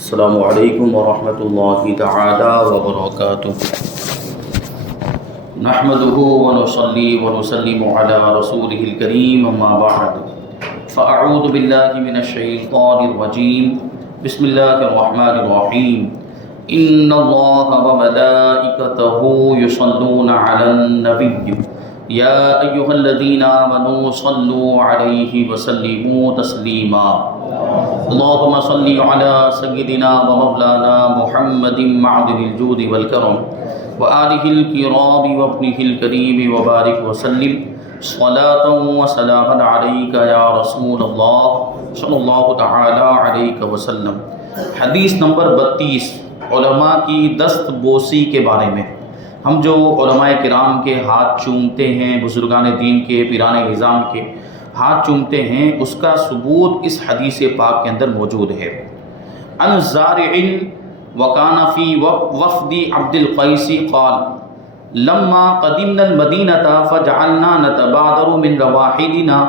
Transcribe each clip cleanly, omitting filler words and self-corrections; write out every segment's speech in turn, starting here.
السلام علیکم ورحمۃ اللہ تعالی وبرکاتہ۔ نحمده ونصلي ونسلم على رسوله الكريم اما بعد فاعوذ بالله من الشیطان الرجیم بسم اللہ الرحمن الرحیم ان اللہ وملائکته یصلون علی النبی یا ایها الذین آمنوا صلوا علیہ وسلموا تسلیما اللهم صل على سيدنا ومولانا محمد معدن الجود والكرم وآله الكرام وابنه الكريم وبارك وسلم صلاة وسلاما عليك يا رسول الله صلی اللہ تعالی علیہ وسلم۔ حدیث نمبر 32 علماء کی دست بوسی کے بارے میں۔ ہم جو علماء کرام کے ہاتھ چومتے ہیں، بزرگان دین کے، پیران نظام کے ہاتھ چومتے ہیں، اس کا ثبوت اس حدیث پاک کے اندر موجود ہے۔ عن زارع وکان فی وفد عبد القیس قال لما قدمنا المدینة فجعلنا نتبادر من رواحلنا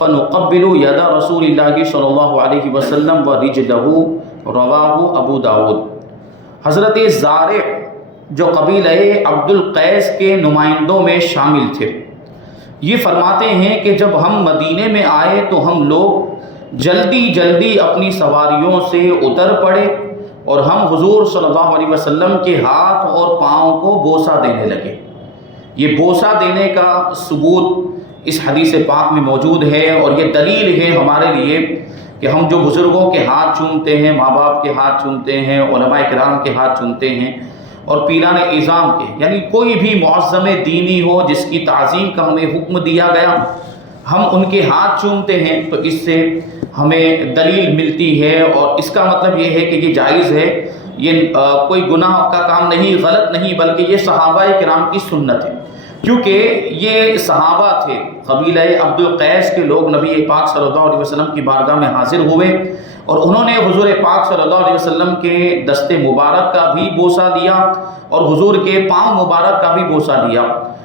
فنقبل ید رسول اللہ صلی اللہ علیہ وسلم ورجلہ، رواہ ابو داود۔ حضرت زارع جو قبیلہ عبد القیس کے نمائندوں میں شامل تھے، یہ فرماتے ہیں کہ جب ہم مدینے میں آئے تو ہم لوگ جلدی اپنی سواریوں سے اتر پڑے اور ہم حضور صلی اللہ علیہ وسلم کے ہاتھ اور پاؤں کو بوسہ دینے لگے۔ یہ بوسہ دینے کا ثبوت اس حدیث پاک میں موجود ہے، اور یہ دلیل ہے ہمارے لیے کہ ہم جو بزرگوں کے ہاتھ چومتے ہیں، ماں باپ کے ہاتھ چومتے ہیں، علماء کرام کے ہاتھ چومتے ہیں، اور پیران اعظام کے، یعنی کوئی بھی معظم دینی ہو جس کی تعظیم کا ہمیں حکم دیا گیا، ہم ان کے ہاتھ چومتے ہیں، تو اس سے ہمیں دلیل ملتی ہے، اور اس کا مطلب یہ ہے کہ یہ جائز ہے، یہ کوئی گناہ کا کام نہیں، غلط نہیں، بلکہ یہ صحابہ کرام کی سنت ہے، کیونکہ یہ صحابہ تھے، قبیلہ عبد القیس کے لوگ نبی پاک صلی اللہ علیہ وسلم کی بارگاہ میں حاضر ہوئے، اور انہوں نے حضور پاک صلی اللہ علیہ وسلم کے دست مبارک کا بھی بوسہ لیا، اور حضور کے پاؤں مبارک کا بھی بوسہ لیا،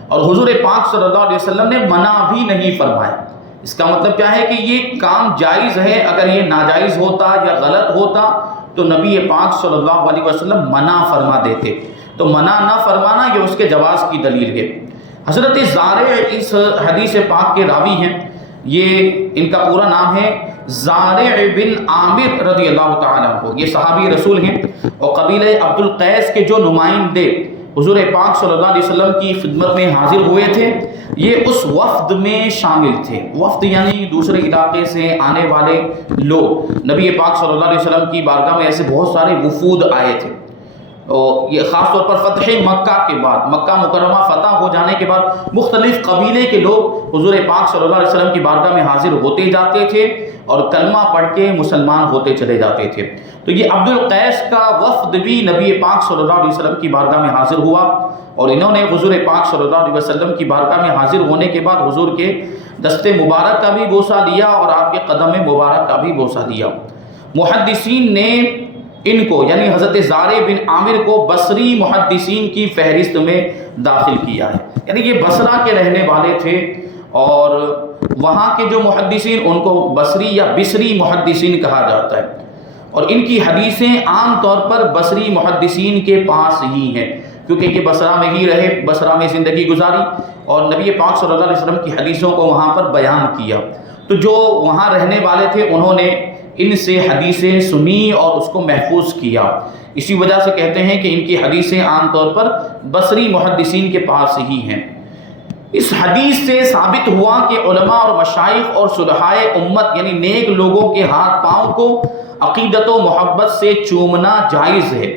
اور حضور پاک صلی اللہ علیہ وسلم نے منع بھی نہیں فرمایا۔ اس کا مطلب کیا ہے کہ یہ کام جائز ہے۔ اگر یہ ناجائز ہوتا یا غلط ہوتا تو نبی پاک صلی اللہ علیہ وسلم منع فرما دیتے، تو منع نہ فرمانا یہ اس کے جواز کی دلیل ہے۔ حضرت زارع اس حدیث پاک کے راوی ہیں، یہ ان کا پورا نام ہے زارع بن عامر رضی اللہ تعالیٰ عنہ، یہ صحابی رسول ہیں، اور قبیلہ عبد القیس کے جو نمائندے حضور پاک صلی اللہ علیہ وسلم کی خدمت میں حاضر ہوئے تھے، یہ اس وفد میں شامل تھے۔ وفد یعنی دوسرے علاقے سے آنے والے لوگ۔ نبی پاک صلی اللہ علیہ وسلم کی بارگاہ میں ایسے بہت سارے وفود آئے تھے، اور یہ خاص طور پر فتح مکہ کے بعد، مکہ مکرمہ فتح ہو جانے کے بعد مختلف قبیلے کے لوگ حضور پاک صلی اللہ علیہ وسلم کی بارگاہ میں حاضر ہوتے جاتے تھے، اور کلمہ پڑھ کے مسلمان ہوتے چلے جاتے تھے۔ تو یہ عبد القیس کا وفد بھی نبی پاک صلی اللہ علیہ وسلم کی بارگاہ میں حاضر ہوا، اور انہوں نے حضور پاک صلی اللہ علیہ وسلم کی بارگاہ میں حاضر ہونے کے بعد حضور کے دست مبارک کا بھی بوسہ لیا، اور آپ کے قدم مبارک کا بھی بوسہ لیا۔ محدثین نے ان کو یعنی حضرت زارع بن عامر کو بصری محدثین کی فہرست میں داخل کیا ہے، یعنی یہ بصرہ کے رہنے والے تھے، اور وہاں کے جو محدثین ان کو بصری یا بصری محدثین کہا جاتا ہے، اور ان کی حدیثیں عام طور پر بصری محدثین کے پاس ہی ہیں، کیونکہ یہ بصرہ میں ہی رہے، بصرہ میں زندگی گزاری، اور نبی پاک صلی اللہ علیہ وسلم کی حدیثوں کو وہاں پر بیان کیا، تو جو وہاں رہنے والے تھے انہوں نے ان سے حدیثیں سنی اور اس کو محفوظ کیا۔ اسی وجہ سے کہتے ہیں کہ ان کی حدیثیں عام طور پر بصری محدثین کے پاس ہی ہیں۔ اس حدیث سے ثابت ہوا کہ علماء اور مشائخ اور صلحائے امت یعنی نیک لوگوں کے ہاتھ پاؤں کو عقیدت و محبت سے چومنا جائز ہے۔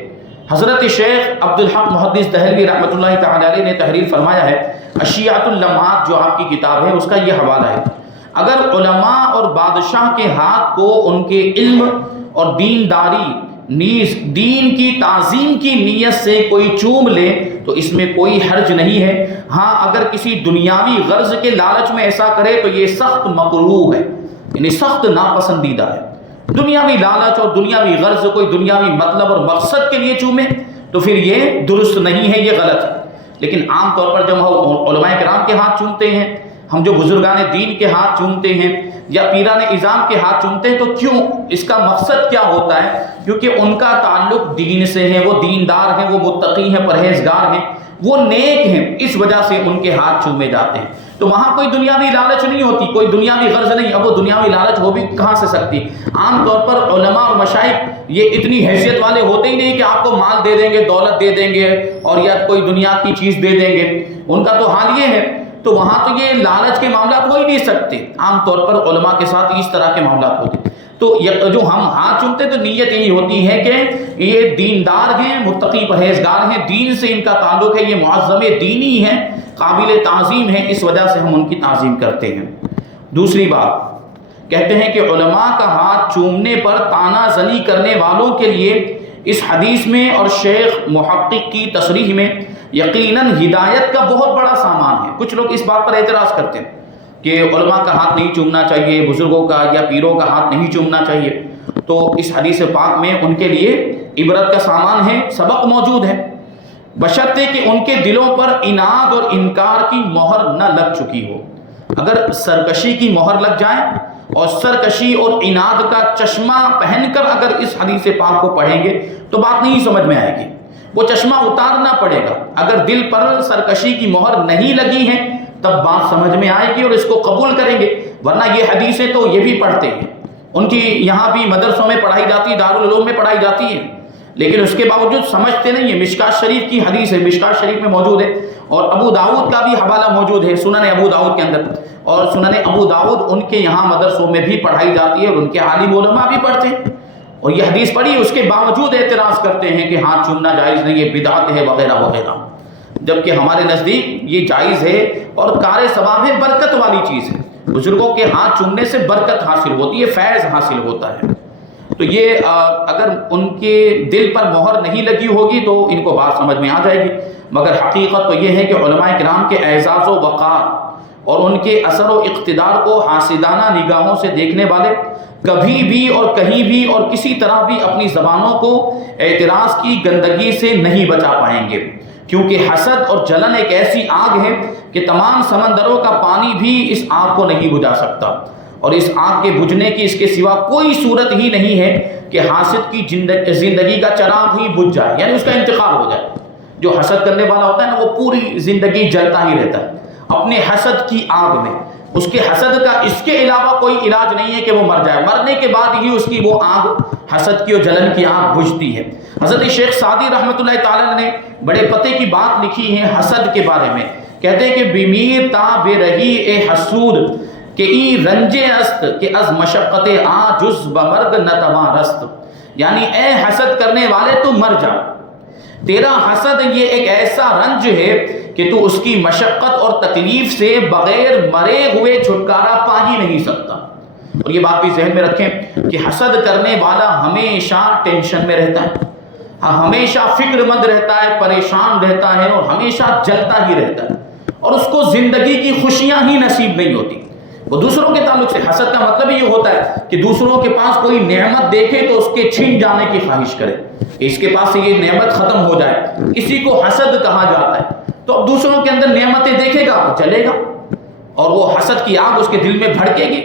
حضرت شیخ عبدالحق محدث دہلوی رحمۃ اللہ تعالی علیہ نے تحریر فرمایا ہے، اشیعۃ اللمعات جو آپ کی کتاب ہے اس کا یہ حوالہ ہے، اگر علماء اور بادشاہ کے ہاتھ کو ان کے علم اور دینداری نیز دین کی تعظیم کی نیت سے کوئی چوم لے تو اس میں کوئی حرج نہیں ہے۔ ہاں اگر کسی دنیاوی غرض کے لالچ میں ایسا کرے تو یہ سخت مکروہ ہے، یعنی سخت ناپسندیدہ ہے۔ دنیاوی لالچ اور دنیاوی غرض، کوئی دنیاوی مطلب اور مقصد کے لیے چومے تو پھر یہ درست نہیں ہے، یہ غلط ہے۔ لیکن عام طور پر جب ہم علماء کرام کے ہاتھ چومتے ہیں، ہم جو بزرگان دین کے ہاتھ چومتے ہیں، یا پیران اعظام کے ہاتھ چومتے ہیں تو کیوں، اس کا مقصد کیا ہوتا ہے؟ کیونکہ ان کا تعلق دین سے ہے، وہ دیندار ہیں، وہ متقی ہیں، پرہیزگار ہیں، وہ نیک ہیں، اس وجہ سے ان کے ہاتھ چومے جاتے ہیں۔ تو وہاں کوئی دنیاوی لالچ نہیں ہوتی، کوئی دنیاوی غرض نہیں۔ اب وہ دنیاوی لالچ ہو بھی کہاں سے سکتی؟ عام طور پر علماء اور مشائخ یہ اتنی حیثیت والے ہوتے ہی نہیں کہ آپ کو مال دے دیں گے، دولت دے دیں گے اور یا کوئی دنیا کی چیز دے دیں گے، ان کا تو حال یہ ہے۔ تو وہاں تو یہ لالچ کے معاملات ہو ہی نہیں سکتے، عام طور پر علماء کے ساتھ اس طرح کے معاملات ہوتے۔ تو جو ہم ہاتھ چومتے تو نیت یہی ہوتی ہے کہ یہ دیندار ہیں، متقی پرہیزگار ہیں، دین سے ان کا تعلق ہے، یہ معظم دینی ہیں، قابل تعظیم ہیں، اس وجہ سے ہم ان کی تعظیم کرتے ہیں۔ دوسری بات کہتے ہیں کہ علماء کا ہاتھ چومنے پر طعنہ زنی کرنے والوں کے لیے اس حدیث میں اور شیخ محقق کی تصریح میں یقیناً ہدایت کا بہت بڑا سامان ہے۔ کچھ لوگ اس بات پر اعتراض کرتے ہیں کہ علماء کا ہاتھ نہیں چومنا چاہیے، بزرگوں کا یا پیروں کا ہاتھ نہیں چومنا چاہیے۔ تو اس حدیث پاک میں ان کے لیے عبرت کا سامان ہے، سبق موجود ہے، بشرطے کہ ان کے دلوں پر اناد اور انکار کی مہر نہ لگ چکی ہو۔ اگر سرکشی کی مہر لگ جائے اور سرکشی اور اناد کا چشمہ پہن کر اگر اس حدیث پاک کو پڑھیں گے تو بات نہیں سمجھ میں آئے گی، وہ چشمہ اتارنا پڑے گا۔ اگر دل پر سرکشی کی مہر نہیں لگی ہے تب بات سمجھ میں آئے گی اور اس کو قبول کریں گے، ورنہ یہ حدیثیں تو یہ بھی پڑھتے ہیں، ان کی یہاں بھی مدرسوں میں پڑھائی جاتی، دارالعلوم میں پڑھائی جاتی ہے، لیکن اس کے باوجود سمجھتے نہیں ہیں۔ مشکات شریف کی حدیث ہے، مشکات شریف میں موجود ہے، اور ابو داؤد کا بھی حوالہ موجود ہے سنن ابو داؤد کے اندر، اور سنن ابو داؤد ان کے یہاں مدرسوں میں بھی پڑھائی جاتی ہے اور ان کے عالم علماء بھی پڑھتے ہیں، اور یہ حدیث پڑھی اس کے باوجود اعتراض کرتے ہیں کہ ہاتھ چومنا جائز نہیں ہے، بدعت ہے وغیرہ وغیرہ، جبکہ ہمارے نزدیک یہ جائز ہے اور کار ثواب ہے، برکت والی چیز ہے۔ بزرگوں کے ہاتھ چومنے سے برکت حاصل ہوتی ہے، فیض حاصل ہوتا ہے۔ تو یہ اگر ان کے دل پر مہر نہیں لگی ہوگی تو ان کو بات سمجھ میں آ جائے گی، مگر حقیقت تو یہ ہے کہ علماء کرام کے اعزاز و وقار اور ان کے اثر و اقتدار کو حاسدانہ نگاہوں سے دیکھنے والے کبھی بھی اور کہیں بھی اور کسی طرح بھی اپنی زبانوں کو اعتراض کی گندگی سے نہیں بچا پائیں گے، کیونکہ حسد اور جلن ایک ایسی آگ ہے کہ تمام سمندروں کا پانی بھی اس آگ کو نہیں بجھا سکتا، اور اس آگ کے بجھنے کی اس کے سوا کوئی صورت ہی نہیں ہے کہ حاسد کی زندگی کا چراغ ہی بجھ جائے، یعنی اس کا انتقال ہو جائے۔ جو حسد کرنے والا ہوتا ہے نا وہ پوری زندگی جلتا ہی رہتا ہے اپنے حسد کی آگ میں، اس کے حسد کا اس کے علاوہ کوئی علاج نہیں ہے کہ وہ مر جائے، مرنے کے بعد ہی اس کی وہ آگ، حسد کی اور جلن کی آگ بجھتی ہے۔ حضرت شیخ سعدی رحمۃ اللہ تعالیٰ نے بڑے پتے کی بات لکھی ہے حسد کے بارے میں، کہتے ہیں کہ بیمیر تا بے رہی اے حسود کہ ای رنجے است کہ از مشقت آ جز بمرگ نتواں رست، یعنی اے حسد کرنے والے تو مر جا، تیرا حسد یہ ایک ایسا رنج ہے کہ تو اس کی مشقت اور تکلیف سے بغیر مرے ہوئے چھٹکارا پا ہی نہیں سکتا۔ اور یہ بات بھی ذہن میں رکھیں کہ حسد کرنے والا ہمیشہ ٹینشن میں رہتا ہے، ہمیشہ فکر مند رہتا ہے، پریشان رہتا ہے اور ہمیشہ جلتا ہی رہتا ہے، اور اس کو زندگی کی خوشیاں ہی نصیب نہیں ہوتی۔ وہ دوسروں کے تعلق سے، حسد کا مطلب یہ ہوتا ہے کہ دوسروں کے پاس کوئی نعمت دیکھے تو اس کے چھن جانے کی خواہش کرے، اس کے پاس سے یہ نعمت ختم ہو جائے، اسی کو حسد کہا جاتا ہے۔ تو اب دوسروں کے اندر نعمتیں دیکھے گا تو چلے گا، اور وہ حسد کی آگ اس کے دل میں بھڑکے گی،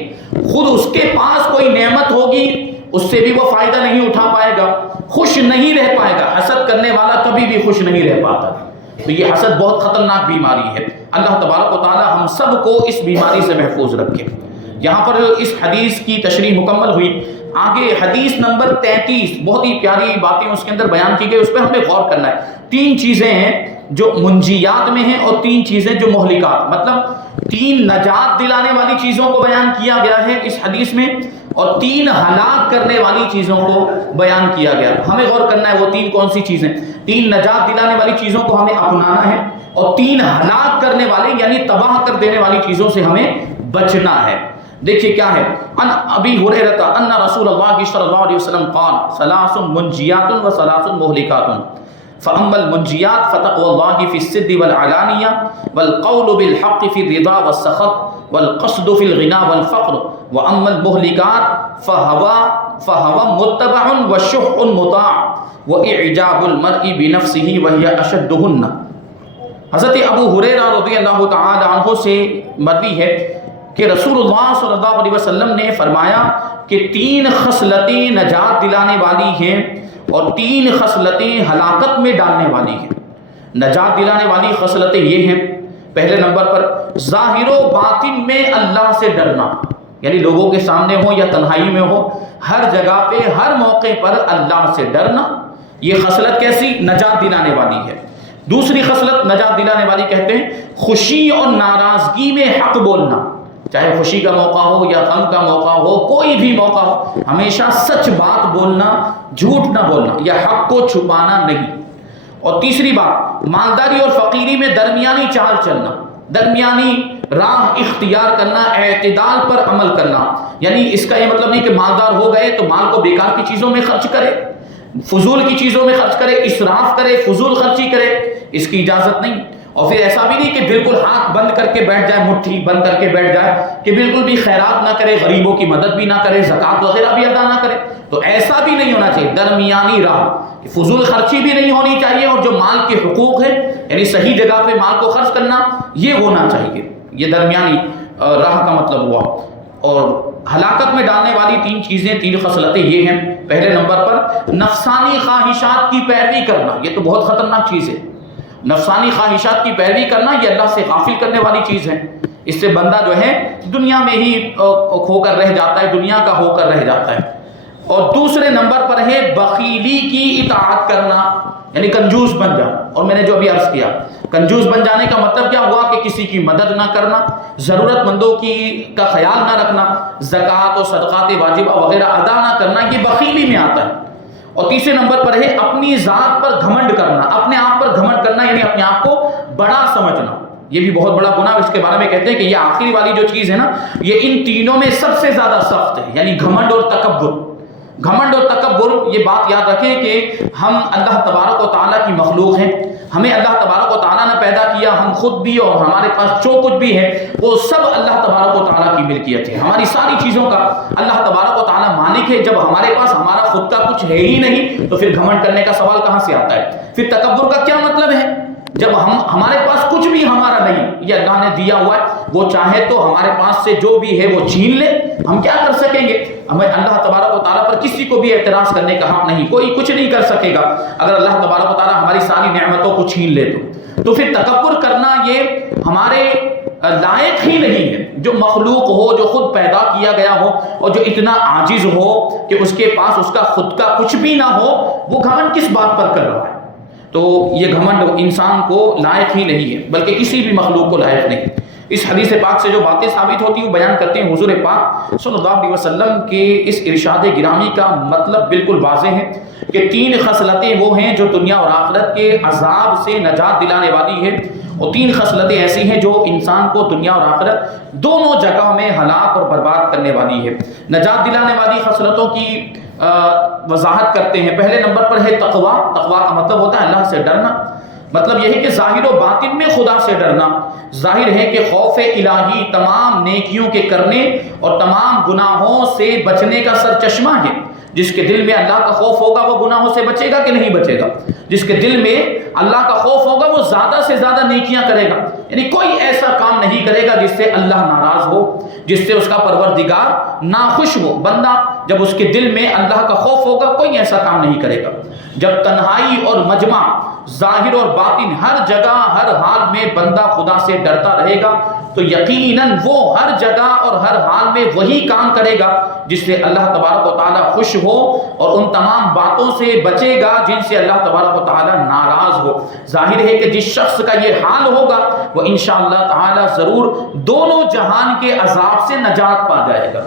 خود اس کے پاس کوئی نعمت ہوگی اس سے بھی وہ فائدہ نہیں اٹھا پائے گا، خوش نہیں رہ پائے گا۔ حسد کرنے والا کبھی بھی خوش نہیں رہ پاتا، تو یہ حسد بہت خطرناک بیماری ہے۔ اللہ تبارک و تعالی ہم سب کو اس بیماری سے محفوظ رکھے۔ یہاں پر اس حدیث کی تشریح مکمل ہوئی، آگے حدیث نمبر 33 بہت ہی پیاری باتیں اس کے اندر بیان کی گئی، اس پہ ہمیں غور کرنا ہے۔ 3 چیزیں ہیں جو منجیات میں ہیں اور 3 چیزیں جو مہلکات، مطلب 3 نجات دلانے والی چیزوں کو بیان کیا گیا ہے اس حدیث میں، اور 3 ہلاک کرنے والی چیزوں کو بیان کیا گیا۔ ہمیں غور کرنا ہے وہ 3 کون سی چیزیں، 3 نجات دلانے والی چیزوں کو ہمیں اپنانا ہے، اور 3 ہلاک کرنے والے یعنی تباہ کر دینے والی چیزوں سے ہمیں بچنا ہے۔ دیکھیے کیا ہے، ان ابی ہریرہ ان رسول اللہ صلی اللہ علیہ وسلم قال ثلاث منجیات و ثلاث مہلکات فاما المنجیات فتقوى الله في السر والعلانیہ والقول بالحق في الرضا والسخط والقصد في الغنى والفقر، واما المهلكات فهوى متبع وشح مطاع واعجاب المرء بنفسه وهي اشدهن۔ حضرت ابو ہریرہ رضی اللہ تعالی عنہ سے مروی ہے کہ رسول اللہ صلی اللہ علیہ وسلم نے فرمایا کہ 3 خصلتیں نجات دلانے والی ہیں اور 3 خصلتیں ہلاکت میں ڈالنے والی ہیں۔ نجات دلانے والی خصلتیں یہ ہیں، پہلے نمبر پر ظاہر و باطن میں اللہ سے ڈرنا، یعنی لوگوں کے سامنے ہو یا تنہائی میں ہو، ہر جگہ پہ ہر موقع پر اللہ سے ڈرنا، یہ خصلت کیسی؟ نجات دلانے والی ہے۔ دوسری خصلت نجات دلانے والی کہتے ہیں خوشی اور ناراضگی میں حق بولنا، چاہے خوشی کا موقع ہو یا غم کا موقع ہو، کوئی بھی موقع ہو، ہمیشہ سچ بات بولنا، جھوٹ نہ بولنا یا حق کو چھپانا نہیں۔ اور تیسری بات مالداری اور فقیری میں درمیانی چال چلنا، درمیانی راہ اختیار کرنا، اعتدال پر عمل کرنا، یعنی اس کا یہ مطلب نہیں کہ مالدار ہو گئے تو مال کو بیکار کی چیزوں میں خرچ کرے، فضول کی چیزوں میں خرچ کرے، اسراف کرے، فضول خرچی کرے، اس کی اجازت نہیں۔ اور پھر ایسا بھی نہیں کہ بالکل ہاتھ بند کر کے بیٹھ جائے، مٹھی بند کر کے بیٹھ جائے کہ بالکل بھی خیرات نہ کرے، غریبوں کی مدد بھی نہ کرے، زکوٰۃ وغیرہ بھی ادا نہ کرے، تو ایسا بھی نہیں ہونا چاہیے۔ درمیانی راہ، فضول خرچی بھی نہیں ہونی چاہیے، اور جو مال کے حقوق ہے یعنی صحیح جگہ پہ مال کو خرچ کرنا، یہ ہونا چاہیے۔ یہ درمیانی راہ کا مطلب ہوا۔ اور ہلاکت میں ڈالنے والی 3 چیزیں، 3 خصلتیں یہ ہیں۔ پہلے نمبر پر نفسانی خواہشات کی پیروی کرنا، یہ تو بہت خطرناک چیز ہے۔ نفسانی خواہشات کی پیروی کرنا یہ اللہ سے غافل کرنے والی چیز ہے، اس سے بندہ جو ہے دنیا میں ہی کھو کر رہ جاتا ہے، دنیا کا ہو کر رہ جاتا ہے۔ اور دوسرے نمبر پر ہے بخیلی کی اطاعت کرنا، یعنی کنجوس بن جانا۔ اور میں نے جو ابھی عرض کیا، کنجوس بن جانے کا مطلب کیا ہوا کہ کسی کی مدد نہ کرنا، ضرورت مندوں کا خیال نہ رکھنا، زکوٰۃ و صدقات واجبہ وغیرہ ادا نہ کرنا، یہ بخیلی میں آتا ہے۔ اور تیسرے نمبر پر ہے اپنی ذات پر گھمنڈ کرنا، اپنے آپ پر گھمنڈ کرنا، یعنی اپنے آپ کو بڑا سمجھنا، یہ بھی بہت بڑا گناہ۔ اس کے بارے میں کہتے ہیں کہ یہ آخری والی جو چیز ہے نا، یہ ان تینوں میں سب سے زیادہ سخت ہے، یعنی گھمنڈ اور تکبر۔ گھمنڈ اور تکبر، یہ بات یاد رکھیں کہ ہم اللہ تبارک و تعالیٰ کی مخلوق ہیں، ہمیں اللہ تبارک و تعالیٰ نے پیدا کیا، ہم خود بھی اور ہمارے پاس جو کچھ بھی ہے وہ سب اللہ تبارک و تعالیٰ کی ملکیت ہے۔ ہماری ساری چیزوں کا اللہ تبارک و تعالیٰ مالک ہے۔ جب ہمارے پاس ہمارا خود کا کچھ ہے ہی نہیں تو پھر گھمنڈ کرنے کا سوال کہاں سے آتا ہے؟ پھر تکبر کا کیا مطلب ہے؟ جب ہمارے پاس کچھ بھی ہمارا نہیں، یہ اللہ نے دیا ہوا ہے، وہ چاہے تو ہمارے پاس سے جو بھی ہے وہ چھین لے، ہم کیا کر سکیں گے؟ ہمیں اللہ تبارک و تعالیٰ پر کسی کو بھی اعتراض کرنے کا حق نہیں، کوئی کچھ نہیں کر سکے گا اگر اللہ تبارک و تعالیٰ ہماری ساری نعمتوں کو چھین لے تو پھر تکبر کرنا یہ ہمارے لائق ہی نہیں ہے۔ جو مخلوق ہو، جو خود پیدا کیا گیا ہو اور جو اتنا عاجز ہو کہ اس کے پاس اس کا خود کا کچھ بھی نہ ہو، وہ گھمنڈ کس بات پر کر رہا ہے؟ تو یہ گھمنڈ انسان کو لائق ہی نہیں ہے، بلکہ کسی بھی مخلوق کو لائق نہیں۔ اس حدیث پاک سے جو باتیں ثابت ہوتی ہیں وہ بیان کرتے ہیں حضور پاک صلی اللہ علیہ وسلم کے اس ارشاد گرامی کا مطلب بالکل واضح ہے کہ 3 خصلتیں وہ ہیں جو دنیا اور آخرت کے عذاب سے نجات دلانے والی ہے، اور 3 خصلتیں ایسی ہیں جو انسان کو دنیا اور آخرت دونوں جگہوں میں ہلاک اور برباد کرنے والی ہے۔ نجات دلانے والی خصلتوں کی وضاحت کرتے ہیں۔ پہلے نمبر پر ہے تقوی۔ تقوی کا مطلب ہوتا ہے اللہ سے ڈرنا، مطلب یہ ہے کہ ظاہر و باطن میں خدا سے ڈرنا۔ ظاہر ہے کہ خوف الہی تمام نیکیوں کے کرنے اور تمام گناہوں سے بچنے کا سرچشمہ ہے۔ جس کے دل میں اللہ کا خوف ہوگا وہ گناہوں سے بچے گا کہ نہیں بچے گا؟ جس کے دل میں اللہ کا خوف ہوگا وہ زیادہ سے زیادہ نیکیاں کرے گا، یعنی کوئی ایسا کام نہیں کرے گا جس سے اللہ ناراض ہو، جس سے اس کا پروردگار ناخوش ہو۔ بندہ جب اس کے دل میں اللہ کا خوف ہوگا کوئی ایسا کام نہیں کرے گا۔ جب تنہائی اور مجمع، ظاہر اور باطن، ہر جگہ ہر حال میں بندہ خدا سے ڈرتا رہے گا تو یقیناً وہ ہر جگہ اور ہر حال میں وہی کام کرے گا جس سے اللہ تبارک و تعالیٰ خوش ہو، اور ان تمام باتوں سے بچے گا جن سے اللہ تبارک و تعالیٰ ناراض ہو۔ ظاہر ہے کہ جس شخص کا یہ حال ہوگا وہ انشاءاللہ تعالیٰ ضرور دونوں جہان کے عذاب سے نجات پا جائے گا،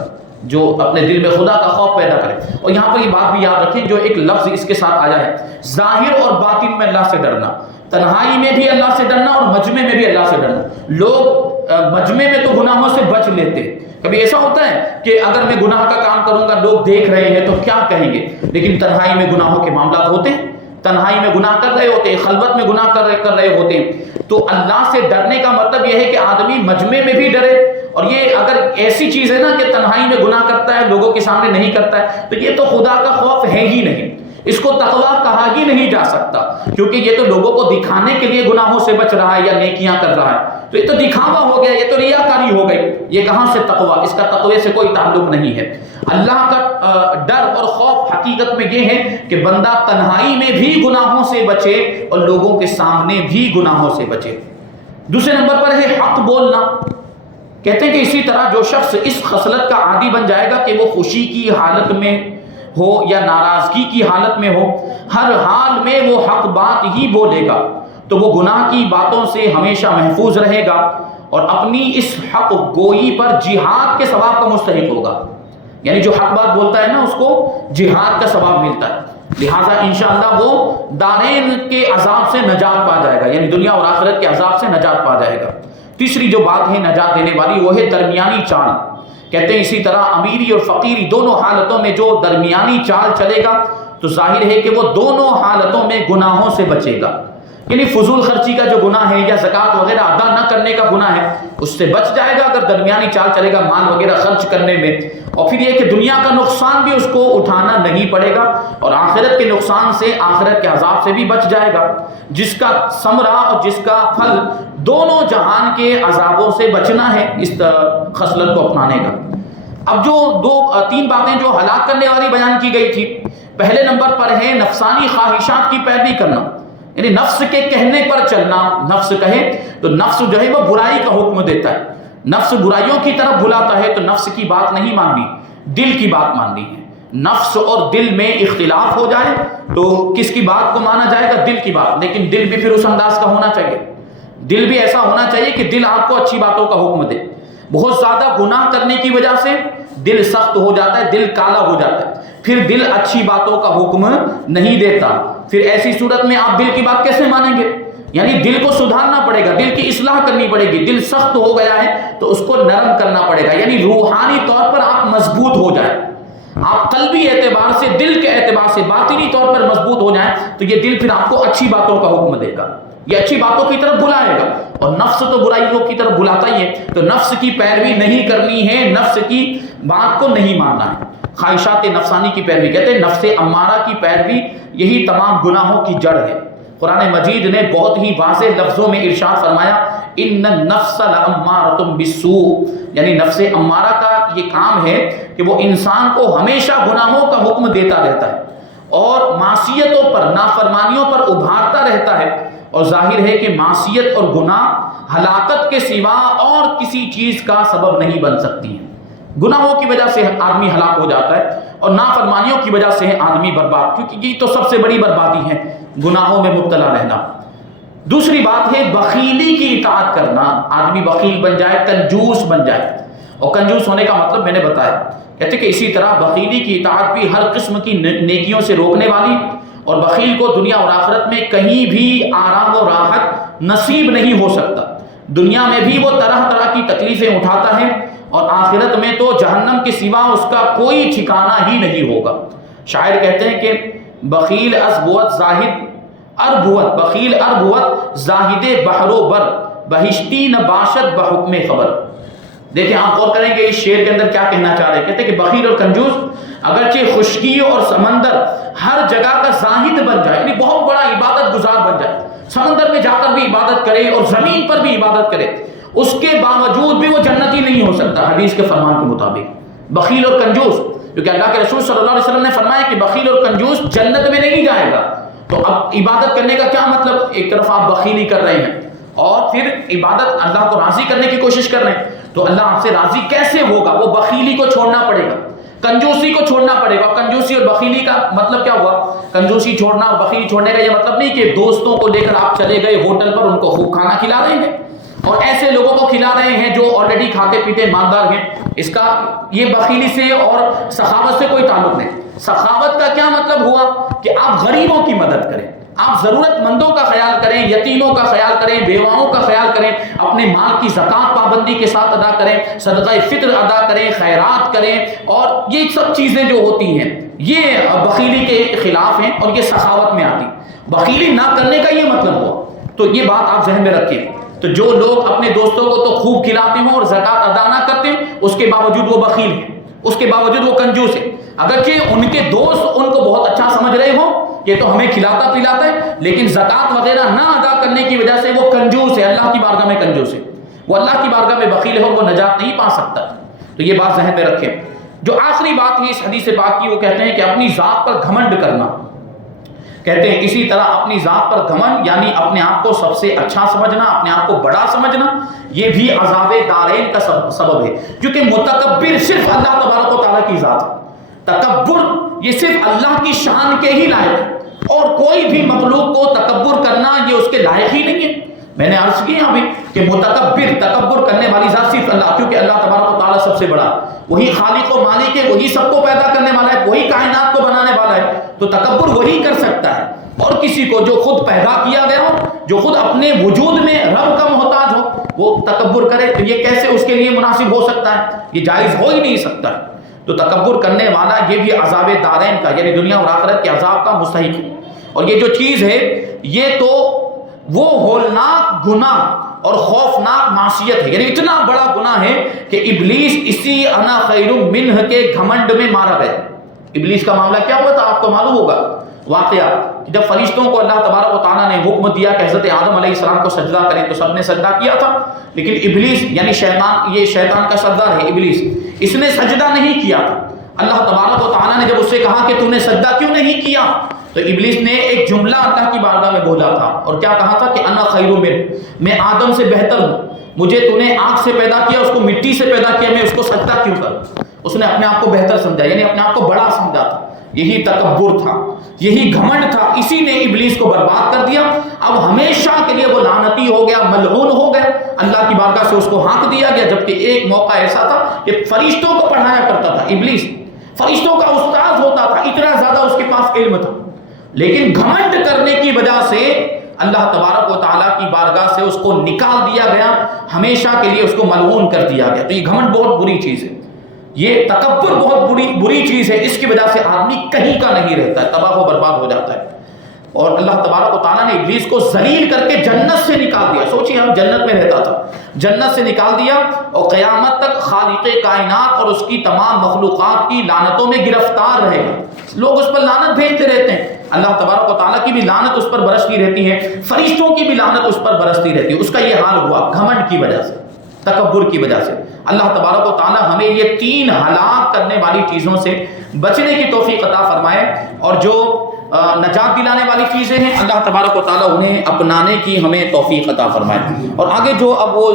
جو اپنے دل میں خدا کا خوف پیدا کرے۔ اور یہاں پر یہ بات بھی یاد رکھیں جو ایک لفظ اس کے ساتھ آیا ہے، ظاہر اور باطن میں اللہ سے ڈرنا، تنہائی میں بھی اللہ سے ڈرنا اور مجمع میں بھی اللہ سے ڈرنا۔ لوگ مجمع میں تو گناہوں سے بچ لیتے، کبھی ایسا ہوتا ہے کہ اگر میں گناہ کا کام کروں گا لوگ دیکھ رہے ہیں تو کیا کہیں گے، لیکن تنہائی میں گناہوں کے معاملات ہوتے ہیں، تنہائی میں گناہ کر رہے ہوتے ہیں، خلوت میں گناہ کر رہے ہوتے ہیں۔ تو اللہ سے ڈرنے کا مطلب یہ ہے کہ آدمی مجمع میں بھی ڈرے، اور یہ اگر ایسی چیز ہے نا کہ تنہائی میں گناہ کرتا ہے لوگوں کے سامنے نہیں کرتا ہے تو یہ تو خدا کا خوف ہے ہی نہیں، اس کو تقویٰ کہا ہی نہیں جا سکتا، کیونکہ یہ تو لوگوں کو دکھانے کے لیے گناہوں سے بچ رہا ہے یا نیکیاں کر رہا ہے۔ تو یہ تو دکھاوا ہو گیا، یہ تو ریاکاری ہو گئی. یہ کہاں سے تقوی؟ اس کا تقوی سے کوئی تعلق نہیں ہے. اللہ کا ڈر اور خوف حقیقت میں یہ ہے کہ بندہ تنہائی میں بھی گناہوں سے بچے اور لوگوں کے سامنے بھی گناہوں سے بچے. دوسرے نمبر پر ہے حق بولنا. کہتے ہیں کہ اسی طرح جو شخص اس خصلت کا عادی بن جائے گا کہ وہ خوشی کی حالت میں ہو یا ناراضگی کی حالت میں ہو، ہر حال میں وہ حق بات ہی بولے گا، تو وہ گناہ کی باتوں سے ہمیشہ محفوظ رہے گا اور اپنی اس حق گوئی پر جہاد کے ثواب کا مستحق ہوگا. یعنی جو حق بات بولتا ہے نا، اس کو جہاد کا ثواب ملتا ہے. لہٰذا انشاءاللہ وہ دارین کے عذاب سے نجات پا جائے گا، یعنی دنیا اور آخرت کے عذاب سے نجات پا جائے گا. تیسری جو بات ہے نجات دینے والی، وہ ہے درمیانی چال. کہتے ہیں اسی طرح امیری اور فقیری دونوں حالتوں میں جو درمیانی چال چلے گا تو ظاہر ہے کہ وہ دونوں حالتوں میں گناہوں سے بچے گا. یعنی فضول خرچی کا جو گناہ ہے یا زکوٰۃ وغیرہ ادا نہ کرنے کا گناہ ہے، اس سے بچ جائے گا اگر درمیانی چال چلے گا مال وغیرہ خرچ کرنے میں. اور پھر یہ کہ دنیا کا نقصان بھی اس کو اٹھانا نہیں پڑے گا اور آخرت کے نقصان سے، آخرت کے عذاب سے بھی بچ جائے گا، جس کا ثمرہ اور جس کا پھل دونوں جہان کے عذابوں سے بچنا ہے اس خصلت کو اپنانے کا. اب جو تین باتیں جو ہلاک کرنے والی بیان کی گئی تھی، پہلے نمبر پر ہے نفسانی خواہشات کی پیروی کرنا، یعنی نفس کے کہنے پر چلنا. نفس کہے تو نفس جو ہے وہ برائی کا حکم دیتا ہے، نفس برائیوں کی طرف بلاتا ہے تو نفس کی بات نہیں ماننی، دل کی بات ماننی ہے. نفس اور دل میں اختلاف ہو جائے تو کس کی بات کو مانا جائے گا؟ دل کی بات. لیکن دل بھی پھر اس انداز کا ہونا چاہیے، دل بھی ایسا ہونا چاہیے کہ دل آپ کو اچھی باتوں کا حکم دے. بہت زیادہ گناہ کرنے کی وجہ سے دل سخت ہو جاتا ہے، دل کالا ہو جاتا ہے، پھر دل اچھی باتوں کا حکم نہیں دیتا. پھر ایسی صورت میں آپ دل کی بات کیسے مانیں گے؟ یعنی دل کو سدھارنا پڑے گا، دل کی اصلاح کرنی پڑے گی. دل سخت ہو گیا ہے تو اس کو نرم کرنا پڑے گا، یعنی روحانی طور پر آپ مضبوط ہو جائیں. آپ قلبی اعتبار سے، دل کے اعتبار سے باطنی طور پر مضبوط ہو جائیں تو یہ دل پھر آپ کو اچھی باتوں کا حکم دے گا، یہ اچھی باتوں کی طرف بلائے گا. اور نفس تو برائیوں کی طرف بلاتا ہی ہے، تو نفس کی پیروی نہیں کرنی ہے، نفس کی بات کو نہیں ماننا ہے. خواہشات نفسانی کی پیروی، کہتے ہیں نفس امارہ کی پیروی یہی تمام گناہوں کی جڑ ہے. قرآن مجید نے بہت ہی واضح لفظوں میں ارشاد فرمایا ان النفس لامارۃ بالسوء، یعنی نفس امارہ کا یہ کام ہے کہ وہ انسان کو ہمیشہ گناہوں کا حکم دیتا رہتا ہے اور معصیتوں پر، نافرمانیوں پر ابھارتا رہتا ہے. اور ظاہر ہے کہ معصیت اور گناہ ہلاکت کے سوا اور کسی چیز کا سبب نہیں بن سکتی ہیں. گناہوں کی وجہ سے آدمی ہلاک ہو جاتا ہے اور نافرمانیوں کی وجہ سے آدمی برباد، کیونکہ یہ تو سب سے بڑی بربادی ہے، گناہوں میں مبتلا رہنا. دوسری بات ہے بخیلی کی اطاعت کرنا. آدمی بخیل بن جائے، کنجوس بن جائے. اور کنجوس ہونے کا مطلب میں نے بتایا. کہتے کہ اسی طرح بخیلی کی اطاعت بھی ہر قسم کی نیکیوں سے روکنے والی، اور بخیل کو دنیا اور آخرت میں کہیں بھی آرام و راحت نصیب نہیں ہو سکتا. دنیا میں بھی وہ طرح طرح کی تکلیفیں اٹھاتا ہے اور آخرت میں تو جہنم کے سوا اس کا کوئی ٹھکانہ ہی نہیں ہوگا. شاعر کہتے ہیں کہ بخیل از بوت زاہد اربوت، بخیل اربوت زاہد بحر و بر، بہشتی نہ باشد بحکم خبر. دیکھیں آپ غور کریں کہ اس شعر کے اندر کیا کہنا چاہ رہے ہیں. کہتے ہیں کہ بخیل اور کنجوس اگرچہ خشکی اور سمندر ہر جگہ کا زاہد بن جائے، یعنی بہت بڑا عبادت گزار بن جائے، سمندر میں جا کر بھی عبادت کرے اور زمین پر بھی عبادت کرے، اس کے باوجود بھی وہ جنتی نہیں ہو سکتا حدیث کے فرمان کے مطابق. بخیل اور کنجوس، کیونکہ اللہ کے رسول صلی اللہ علیہ وسلم نے فرمایا کہ بخیل اور کنجوس جنت میں نہیں جائے گا. تو اب عبادت کرنے کا کیا مطلب؟ ایک طرف آپ بخیلی کر رہے ہیں اور پھر عبادت اللہ کو راضی کرنے کی کوشش کر رہے ہیں، تو اللہ آپ سے راضی کیسے ہوگا؟ وہ بخیلی کو چھوڑنا پڑے گا، کنجوسی کو چھوڑنا پڑے گا. کنجوسی اور بخیلی کا مطلب کیا ہوا؟ کنجوسی چھوڑنا اور بخیلی چھوڑنے کا یہ مطلب نہیں کہ دوستوں کو لے کر آپ چلے گئے ہوٹل پر، ان کو خوب کھانا کھلا رہے ہیں اور ایسے لوگوں کو کھلا رہے ہیں جو آلریڈی کھاتے پیتے مالدار ہیں. اس کا یہ بخیلی سے اور سخاوت سے کوئی تعلق نہیں. سخاوت کا کیا مطلب ہوا کہ آپ غریبوں کی مدد کریں، آپ ضرورت مندوں کا خیال کریں، یتیموں کا خیال کریں، بیواؤں کا خیال کریں، اپنے مال کی زکوٰۃ پابندی کے ساتھ ادا کریں، صدقہ فطر ادا کریں، خیرات کریں، اور یہ سب چیزیں جو ہوتی ہیں یہ بخیلی کے خلاف ہیں اور یہ سخاوت میں آتی. بخیلی نہ کرنے کا یہ مطلب ہوا. تو یہ بات آپ ذہن میں رکھیں. تو جو لوگ اپنے دوستوں کو تو خوب کھلاتے ہوں اور زکوٰۃ ادا نہ کرتے ہوں، اس کے باوجود وہ بخیل ہیں، اس کے باوجود وہ کنجوس ہیں. اگرچہ ان کے دوست ان کو بہت اچھا سمجھ رہے ہوں، یہ تو ہمیں کھلاتا پلاتا ہے، لیکن زکوٰۃ وغیرہ نہ ادا کرنے کی وجہ سے وہ کنجوس ہے، اللہ کی بارگاہ میں کنجوس ہے. وہ اللہ کی بارگاہ میں بخیل ہے اور وہ نجات نہیں پا سکتا. تو یہ بات ذہن میں رکھیں. جو آخری بات ہے اس حدیث پاک کی، وہ کہتے ہیں کہ اپنی ذات پر گھمنڈ کرنا. کہتے ہیں اسی طرح اپنی ذات پر گھمنڈ یعنی اپنے آپ کو سب سے اچھا سمجھنا، اپنے آپ کو بڑا سمجھنا، یہ بھی عذاب دارین کا سبب ہے. کیونکہ متکبر صرف اللہ تبارک و تعالیٰ کی ذات ہے. تکبر یہ صرف اللہ کی شان کے ہی لائق ہے، اور کوئی بھی مخلوق کو تکبر کرنا یہ اس کے لائق ہی نہیں ہے. میں نے عرض کیا ابھی کہ متکبر تکبر کرنے والی ذات صرف اللہ، کیونکہ اللہ تبارک و تعالیٰ سب سے بڑا، وہی خالق و مالک ہے، وہی سب کو پیدا کرنے والا ہے، وہی کائنات کو بنانے والا ہے. تو تکبر وہی کر سکتا ہے. اور کسی کو جو خود پیدا کیا گیا ہو، جو خود اپنے وجود میں رب کا محتاج ہو، وہ تکبر کرے تو یہ کیسے اس کے لیے مناسب ہو سکتا ہے؟ یہ جائز ہو ہی نہیں سکتا. تو تکبر کرنے والا یہ بھی عذاب دارین کا یعنی دنیا اور آخرت کے عذاب کا مستحق ہے. اور یہ جو چیز ہے یہ تو وہ ہولناک گناہ اور خوفناک معصیت ہے، یعنی اتنا بڑا گناہ ہے کہ ابلیس اسی انا خیر منہ کے گھمنڈ میں مارا گیا. ابلیس کا معاملہ کیا ہوا تھا آپ کو معلوم ہوگا واقعہ، کہ جب فرشتوں کو اللہ تبارک و تعالیٰ نے حکم دیا کہ حضرت آدم علیہ السلام کو سجدہ کریں تو سب نے سجدہ کیا تھا، لیکن ابلیس یعنی شیطان، یہ شیطان کا سردار ہے ابلیس، اس نے سجدہ نہیں کیا تھا. اللہ تبارک و تعالیٰ نے جب اس سے کہا کہ تو نے سجدہ کیوں نہیں کیا، تو ابلیس نے ایک جملہ اللہ کی بارگاہ میں بولا تھا، اور کیا کہا تھا کہ انا خیر منہ، میں آدم سے بہتر ہوں، مجھے تو نے آگ سے پیدا کیا، اس کو مٹی سے پیدا کیا، میں اس کو سجدہ کیوں کروں. اس نے اپنے آپ کو بہتر سمجھا، یعنی اپنے آپ کو بڑا سمجھا تھا. یہی تکبر تھا، یہی گھمنڈ تھا، اسی نے ابلیس کو برباد کر دیا. اب ہمیشہ کے لیے وہ لعنتی ہو گیا، ملعون ہو گیا، اللہ کی بارگاہ سے اس کو ہانک دیا گیا. جبکہ ایک موقع ایسا تھا کہ فرشتوں کو پڑھایا کرتا تھا ابلیس، فرشتوں کا استاد ہوتا تھا، اتنا زیادہ اس کے پاس علم تھا، لیکن گھمنڈ کرنے کی وجہ سے اللہ تبارک و تعالیٰ کی بارگاہ سے اس کو نکال دیا گیا، ہمیشہ کے لیے اس کو ملعون کر دیا گیا. تو یہ گھمنڈ بہت بری چیز ہے، یہ تکبر بہت بری چیز ہے. اس کی وجہ سے آدمی کہیں کا نہیں رہتا ہے، تباہ و برباد ہو جاتا ہے. اور اللہ تبارک و تعالیٰ نے ابلیس کو ذلیل کر کے جنت سے نکال دیا. سوچیے ہم جنت میں رہتا تھا، جنت سے نکال دیا، اور قیامت تک خالق کائنات اور اس کی تمام مخلوقات کی لعنتوں میں گرفتار رہے گا. لوگ اس پر لعنت بھیجتے رہتے ہیں، اللہ تبارک و تعالیٰ کی بھی لعنت اس پر برستی رہتی ہے، فرشتوں کی بھی لعنت اس پر برستی رہتی ہے. اس کا یہ حال ہوا گھمنڈ کی وجہ سے، تکبر کی وجہ سے. اللہ تبارک و تعالیٰ ہمیں یہ تین ہلاک کرنے والی چیزوں سے بچنے کی توفیق عطا فرمائے، اور جو نجات دلانے والی چیزیں ہیں اللہ تبارک و تعالیٰ انہیں اپنانے کی ہمیں توفیق عطا فرمائے. اور آگے جو اب وہ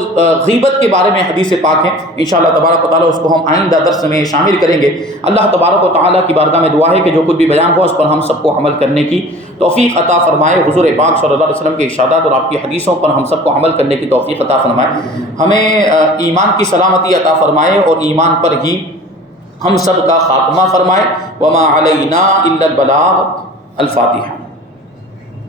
غیبت کے بارے میں حدیث پاک ہے، انشاءاللہ تبارک و تعالیٰ اس کو ہم آئندہ درس میں شامل کریں گے. اللہ تبارک و تعالیٰ کی بارگاہ میں دعا ہے کہ جو کچھ بھی بیان ہوا اس پر ہم سب کو عمل کرنے کی توفیق عطا فرمائے. حضور پاک صلی اللہ علیہ وسلم کے ارشادات اور آپ کی حدیثوں پر ہم سب کو عمل کرنے کی توفیق عطا فرمائے. ہمیں ایمان کی سلامتی عطا فرمائے اور ایمان پر ہی ہم سب کا خاتمہ فرمائے. وما علینا الا البلاغ. الفاتحہ.